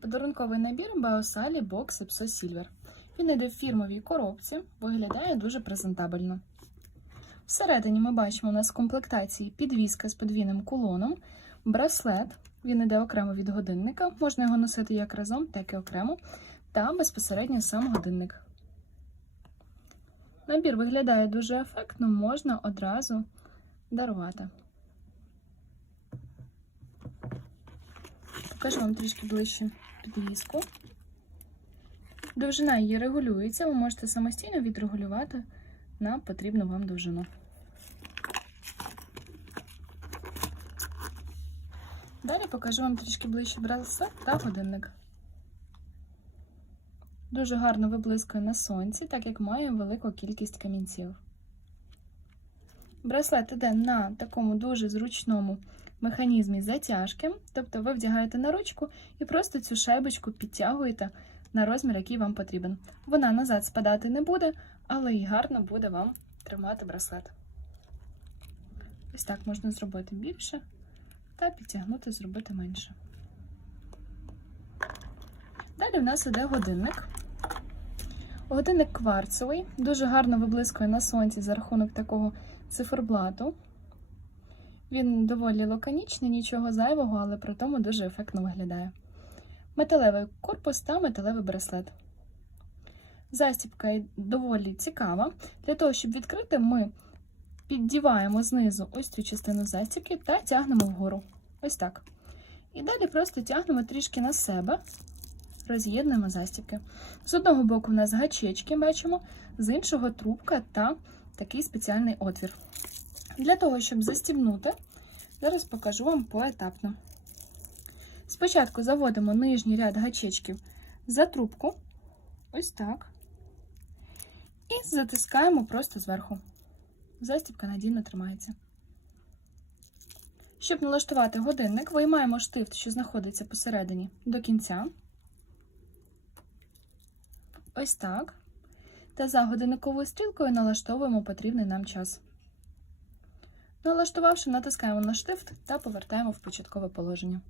Подарунковий набір Baosali Box Ipso Silver. Він йде в фірмовій коробці, виглядає дуже презентабельно. Всередині ми бачимо у нас в комплектації підвіска з подвійним кулоном, браслет. Він йде окремо від годинника, можна його носити як разом, так і окремо, та безпосередньо сам годинник. Набір виглядає дуже ефектно, можна одразу дарувати. Покажу вам трішки ближче підвіску. Довжина її регулюється, ви можете самостійно відрегулювати на потрібну вам довжину. Далі покажу вам трішки ближче браслет та годинник. Дуже гарно виблискує на сонці, так як має велику кількість камінців. Браслет іде на такому дуже зручному механізмі затяжки, тобто ви вдягаєте на ручку і просто цю шайбочку підтягуєте на розмір, який вам потрібен. Вона назад спадати не буде, але і гарно буде вам тримати браслет. Ось так можна зробити більше та підтягнути, зробити менше. Далі в нас іде годинник. Годинник кварцевий, дуже гарно виблискує на сонці за рахунок такого циферблату. Він доволі лаконічний, нічого зайвого, але при тому дуже ефектно виглядає. Металевий корпус та металевий браслет. Застібка доволі цікава. Для того, щоб відкрити, ми піддіваємо знизу ось цю частину застібки та тягнемо вгору. Ось так. І далі просто тягнемо трішки на себе, роз'єднуємо застібки. З одного боку, у нас гачечки бачимо, з іншого трубка та такий спеціальний отвір. Для того, щоб застібнути, зараз покажу вам поетапно. Спочатку заводимо нижній ряд гачечків за трубку, ось так, і затискаємо просто зверху. Застібка надійно тримається. Щоб налаштувати годинник, виймаємо штифт, що знаходиться посередині, до кінця. Ось так. Та за годинниковою стрілкою налаштовуємо потрібний нам час. Налаштувавши, натискаємо на штифт та повертаємо в початкове положення.